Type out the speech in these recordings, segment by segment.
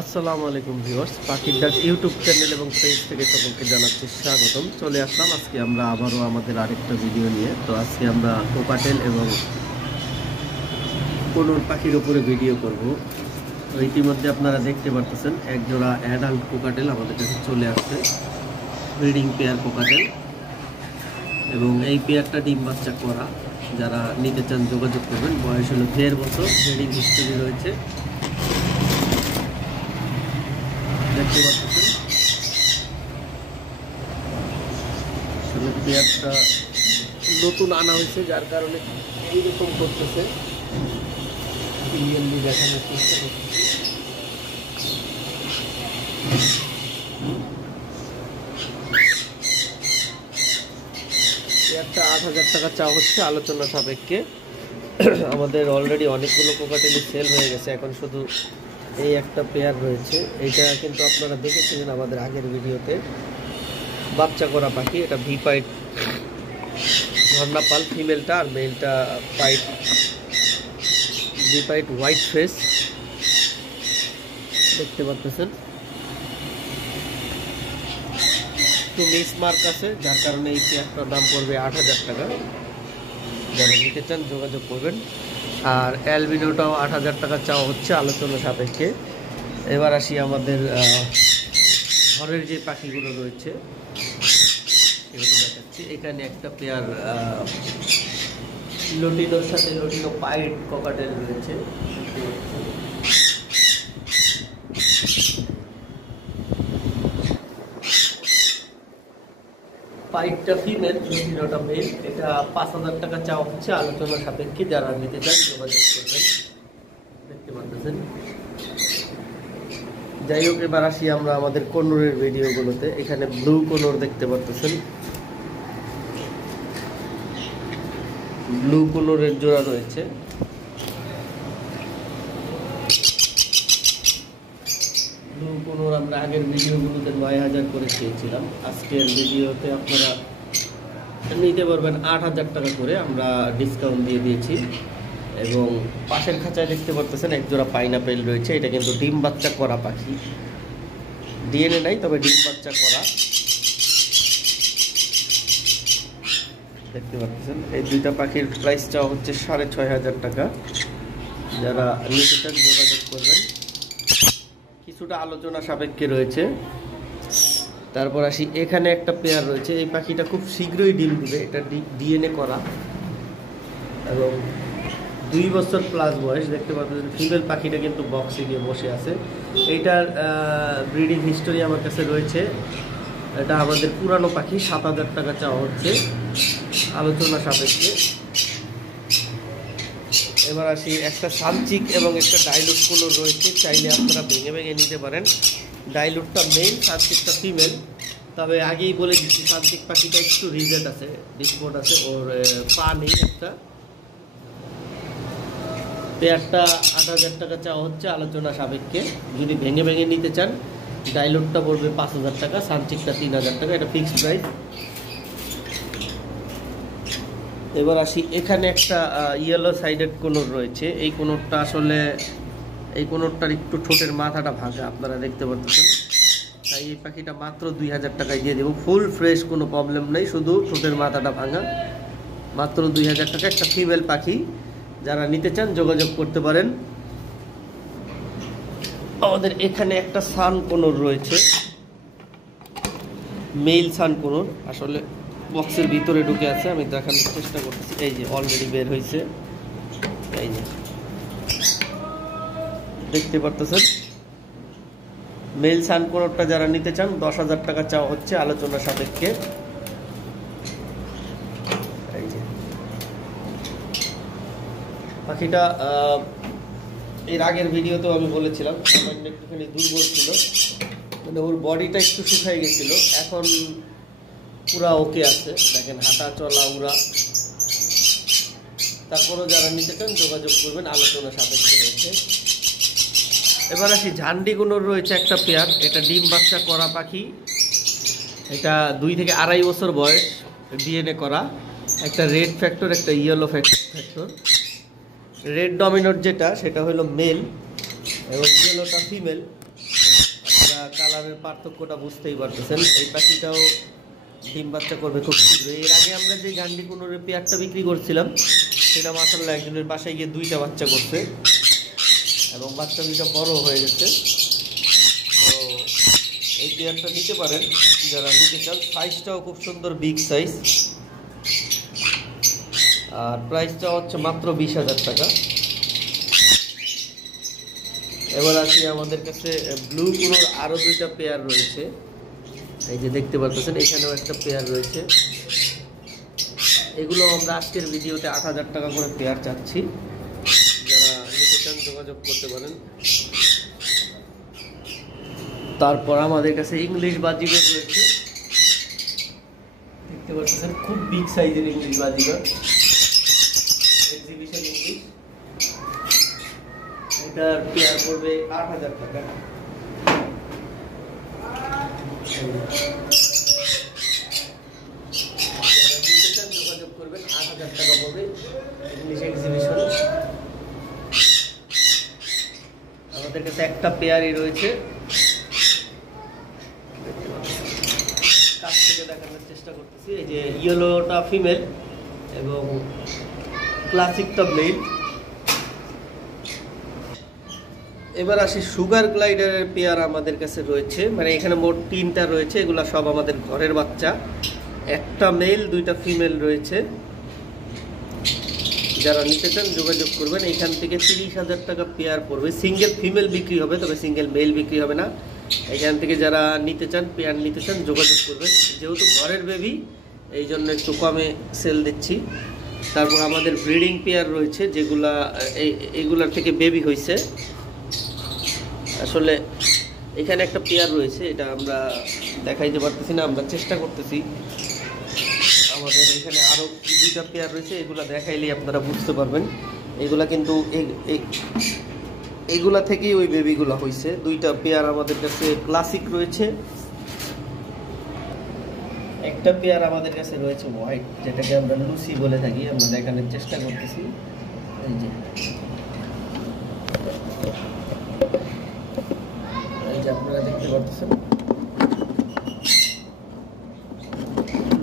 আসসালামু আলাইকুম ভিউয়ার্স, পাখির ডাক ইউটিউব চ্যানেল এবং পেজ থেকে সকলকে জানাচ্ছি স্বাগতম। চলে আসলাম আজকে আমরা আবারও আমাদের আরেকটা ভিডিও নিয়ে। তো আজকে আমরা কোকাটেল এবং কোনোর পাখির উপরে ভিডিও করব। তো ইতিমধ্যে আপনারা দেখতে পারতেছেন এক জোড়া অ্যাডাল্ট কোকাটেল আমাদের কাছে চলে আসছে, ব্রিডিং পেয়ার কোকাটেল, এবং এই পেয়ারটা ডিম বাচ্চা করা। যারা নিতে চান যোগাযোগ করবেন। বয়স হলো 1.5 বছর, ব্রিডিং হিস্ট্রি রয়েছে, দেখতে পাচ্ছেন। আসলে পেয়ারটা নতুন আনা হয়েছে, যার কারণে এইরকম করতেছে। ক্লিয়ারলি দেখানোর চেষ্টা করতেছি। পেয়ারটা 8,000 টাকা চাওয়া হচ্ছে আলোচনা সাপেক্ষে। আমাদের অলরেডি অনেকগুলো কোকাটেলি সেল হয়ে গেছে, এখন শুধু এই একটা পেয়ার রয়েছে। এইটা কিন্তু আপনারা দেখেছিলেন আমাদের আগের ভিডিওতে, বাচ্চা করা পাখি। এটা ভি পাইট ঝর্ণা পাল, ফিমেলটা, আর মেলটা পাইট ভি পাইট হোয়াইট ফেস, দেখতে পাচ্ছেন। একটু মিস মার্ক আছে, যার কারণে এই পেয়ারটার দাম পড়বে 8,000 টাকা। যারা নিতে চান যোগাযোগ করবেন। আর অ্যালবিনোটাও 8,000 টাকা চাওয়া হচ্ছে আলোচনা সাপেক্ষে। এবার আসি আমাদের ঘরের যে পাখিগুলো রয়েছে সেগুলো দেখাচ্ছি। এখানে একটা পেয়ার লটিনোর সাথে লটিনো পাইট ককাটেল রয়েছে। পাইটটা ফিমেল, লটিনোটা মেল। এটা 5,000 টাকা চাওয়া হচ্ছে আলোচনা সাপেক্ষে। যারা নিতে চান যোগাযোগ করবেন, দেখতে পাচ্ছেন। যাই হোক, এবার আসি আমরা আমাদের কোনোরের ভিডিওগুলোতে। এখানে ব্লু কোনোর দেখতে পাচ্ছেন, ব্লু কোনোরের জোড়া রয়েছে। ব্লু কোনোর আমরা আগের ভিডিওগুলোতে 9,000 করে চেয়েছিলাম। আজকের ভিডিওতে আপনারা নিতে পারবেন 8,000 টাকা করে, আমরা ডিসকাউন্ট দিয়ে দিয়েছি। এবং পাশের খাঁচায় দেখতে পাচ্ছেন এক জোড়া পাইনাপেল রয়েছে। এটা কিন্তু ডিম বাচ্চা করা পাখি, ডিএনএ নাই, তবে ডিম বাচ্চা করা, দেখতে পাচ্ছেন। এই দুইটা পাখির প্রাইসটা হচ্ছে 6,500 টাকা। যারা নিতে চান যোগাযোগ করবেন, কিছুটা আলোচনা সাপেক্ষে রয়েছে। তারপর আসি, এখানে একটা পেয়ার রয়েছে। এই পাখিটা খুব শীঘ্রই ডিম দিবে। এটা ডিএনএ করা এবং 2 বছর প্লাস বয়স, দেখতে পাচ্ছেন। ফিমেল পাখিটা কিন্তু বক্সে গিয়ে বসে আছে। এইটার ব্রিডিং হিস্টোরি আমার কাছে রয়েছে। এটা আমাদের পুরানো পাখি, 7,000 টাকা চাওয়া হচ্ছে আলোচনা সাপেক্ষে। এবার আসি, একটা সানচিক এবং একটা ডাইলুট কোনো রয়েছে। চাইলে আপনারা ভেঙে ভেঙে নিতে পারেন। ডাইলুটটা মেল, সানচিকটা ফিমেল। তবে আগেই বলে দিচ্ছি, সানচিক পাখিটা একটু রিজেট আছে, ডিসপোর্ট আছে, ওর পা নেই একটা। পেয়ারটা 8,000 টাকা চাওয়া হচ্ছে আলোচনা সাপেক্ষে। যদি ভেঙে ভেঙে নিতে চান, ডাইলুটটা পড়বে 5,000 টাকা, সানচিকটা 3,000 টাকা। এটা ফিক্সড প্রাইস। এবার আসি, এখানে একটা ইয়েলো সাইডেড কোনোর রয়েছে। এই কোনোরটা আসলে, এই কোনোরটার একটু ঠোঁটের মাথাটা ভাঙা, আপনারা দেখতে পাচ্ছেন। তাই এই পাখিটা মাত্র 2,000 টাকায় দিয়ে দেবো। ফুল ফ্রেশ, কোনো প্রবলেম নেই, শুধু ঠোঁটের মাথাটা ভাঙা। মাত্র 2,000 টাকা, একটা ফিমেল পাখি। যারা নিতে চান যোগাযোগ করতে পারেন। আমাদের এখানে একটা সান কোনোর রয়েছে, মেল সান কোনোর। আসলে বক্সের ভিতরে ঢুকে আছে, আমি দেখানোর চেষ্টা করতেছি। এই যে অলরেডি বের হয়েছে, এই যে দেখতে পারতেছেন। মেল সান কোনোরটা যারা নিতে চান 10,000 টাকা চাওয়া হচ্ছে আলোচনা সাপেক্ষে। এই যে পাখিটা এর আগের ভিডিওতেও আমি বলেছিলাম সামান্য একটুখানি দুর্বল ছিল, মানে ওর বডিটা একটু শুকায় গেছিল। এখন পুরা ওকে আছে, দেখেন, হাঁটা চলা উড়া। তারপরও যারা নিতে চান যোগাযোগ করবেন, আলোচনা সাপেক্ষে রয়েছে। এবার আসি, ঝান্ডি কোনোর রয়েছে একটা পেয়ার। এটা ডিম বাচ্চা করা পাখি। এটা 2 থেকে 2.5 বছর বয়স, ডিএনএ করা। একটা রেড ফ্যাক্টর, একটা ইয়েলো ফ্যাক্টর। রেড ডমিনোর যেটা, সেটা হলো মেল এবং ইয়েলোটা ফিমেল। কালারের পার্থক্যটা বুঝতেই পারতেছেন। এই পাখিটাও ডিম বাচ্চা করবে খুব শীঘ্রই। এর আগে আমরা যে গান্ডি কুনুরের পেয়ারটা বিক্রি করছিলাম সেটা মাশাআল্লাহ একজনের বাসায় গিয়ে 2টা বাচ্চা করছে এবং বাচ্চা 2টা বড় হয়ে গেছে। তো এই পেয়ারটা নিতে পারেন যারা নিতে চান। সাইজটাও খুব সুন্দর, বিগ সাইজ। আর প্রাইসটা হচ্ছে মাত্র 20,000 টাকা। এবার আসি আমাদের কাছে ব্লু কুনোর আরও 2টা পেয়ার রয়েছে। এই যে দেখতে পাচ্ছেন এখানেও একটা পেয়ার রয়েছে। এগুলো আমরা আজকের ভিডিওতে 8,000 টাকা করে পেয়ার চাচ্ছি। যারা নিতে চান যোগাযোগ করতে পারেন। তারপর আমাদের কাছে ইংলিশ বাজিগর রয়েছে, দেখতে পাচ্ছেন খুব বিগ সাইজের ইংলিশ বাজিগর, এক্সিবিশন ইংলিশ। এটার পেয়ার পড়বে 8,000 টাকা। যোগাযোগ করবেন, 8,000 টাকা পড়বে ইংলিশ এক্সিবিশন। আমাদের কাছে একটা পেয়ারই রয়েছে, কাছ থেকে দেখানোর চেষ্টা করতেছি। এই যে ইয়েলোটা ফিমেল এবং ক্লাসিকটা মেল। এবার আসি সুগার গ্লাইডারের পেয়ার আমাদের কাছে রয়েছে, মানে এখানে মোট 3টা রয়েছে। এগুলা সব আমাদের ঘরের বাচ্চা, একটা মেল 2টা ফিমেল রয়েছে। যারা নিতে চান যোগাযোগ করবেন। এখান থেকে 30,000 টাকা পেয়ার পড়বে। সিঙ্গেল ফিমেল বিক্রি হবে, তবে সিঙ্গেল মেল বিক্রি হবে না। এখান থেকে যারা নিতে চান, পেয়ার নিতে চান যোগাযোগ করবেন। যেহেতু ঘরের বেবি এই জন্য একটু কমে সেল দিচ্ছি। তারপর আমাদের ব্রিডিং পেয়ার রয়েছে, যেগুলা এইগুলার থেকে বেবি হয়েছে। আসলে এখানে একটা পেয়ার রয়েছে, এটা আমরা দেখাইতে পারতেছি না, আমরা চেষ্টা করতেছি। আমাদের এখানে আরও 2টা পেয়ার রয়েছে, এগুলা দেখাইলেই আপনারা বুঝতে পারবেন। এগুলা কিন্তু এগুলা থেকেই ওই বেবিগুলো হয়েছে। 2টা পেয়ার আমাদের কাছে ক্লাসিক রয়েছে, একটা পেয়ার আমাদের কাছে রয়েছে হোয়াইট, যেটাকে আমরা লুসি বলে থাকি। আমরা দেখানোর চেষ্টা করতেছি। এই যে আপনারা দেখতে পাচ্ছেন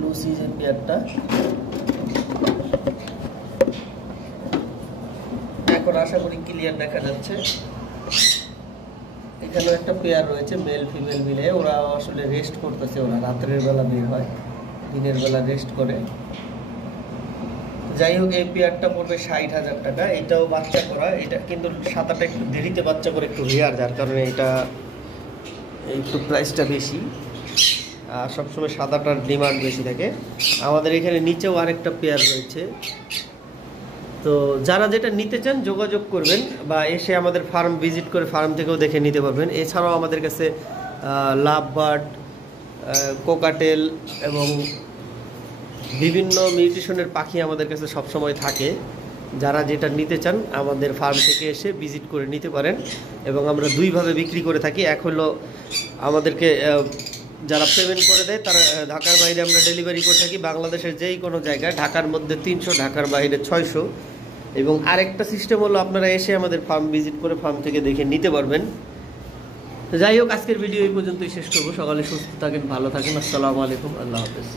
লুসি যে পেয়ারটা। এখন আশা করি ক্লিয়ার দেখা যাচ্ছে। এখানেও একটা পেয়ার রয়েছে, মেল ফিমেল মিলে। ওরা আসলে রেস্ট করতেছে, ওরা রাত্রের বেলা বের হয়, দিনের বেলা রেস্ট করে। যাই হোক, এই পেয়ারটা পড়বে 60,000 টাকা। এটাও বাচ্চা করা, এটা কিন্তু সাদাটা একটু দেরিতে বাচ্চা করে, একটু রেয়ার, যার কারণে এটা একটু প্রাইসটা বেশি। আর সবসময় সাদাটার ডিমান্ড বেশি থাকে। আমাদের এখানে নিচেও আরেকটা পেয়ার রয়েছে। তো যারা যেটা নিতে চান যোগাযোগ করবেন, বা এসে আমাদের ফার্ম ভিজিট করে ফার্ম থেকেও দেখে নিতে পারবেন। এছাড়াও আমাদের কাছে লাভ বার্ড, কোকাটেল এবং বিভিন্ন মিউটেশনের পাখি আমাদের কাছে সবসময় থাকে। যারা যেটা নিতে চান আমাদের ফার্ম থেকে এসে ভিজিট করে নিতে পারেন। এবং আমরা 2ভাবে বিক্রি করে থাকি। এক হলো আমাদেরকে যারা পেমেন্ট করে দেয় তারা ঢাকার বাইরে আমরা ডেলিভারি করে থাকি, বাংলাদেশের যেই কোনো জায়গায়। ঢাকার মধ্যে 300, ঢাকার বাইরে 600। এবং আরেকটা সিস্টেম হলো আপনারা এসে আমাদের ফার্ম ভিজিট করে ফার্ম থেকে দেখে নিতে পারবেন। যাই হোক, আজকের ভিডিও এই পর্যন্তই শেষ করবো। সকালে সুস্থ থাকেন, ভালো থাকেন। আসসালামু আলাইকুম, আল্লাহ হাফেজ।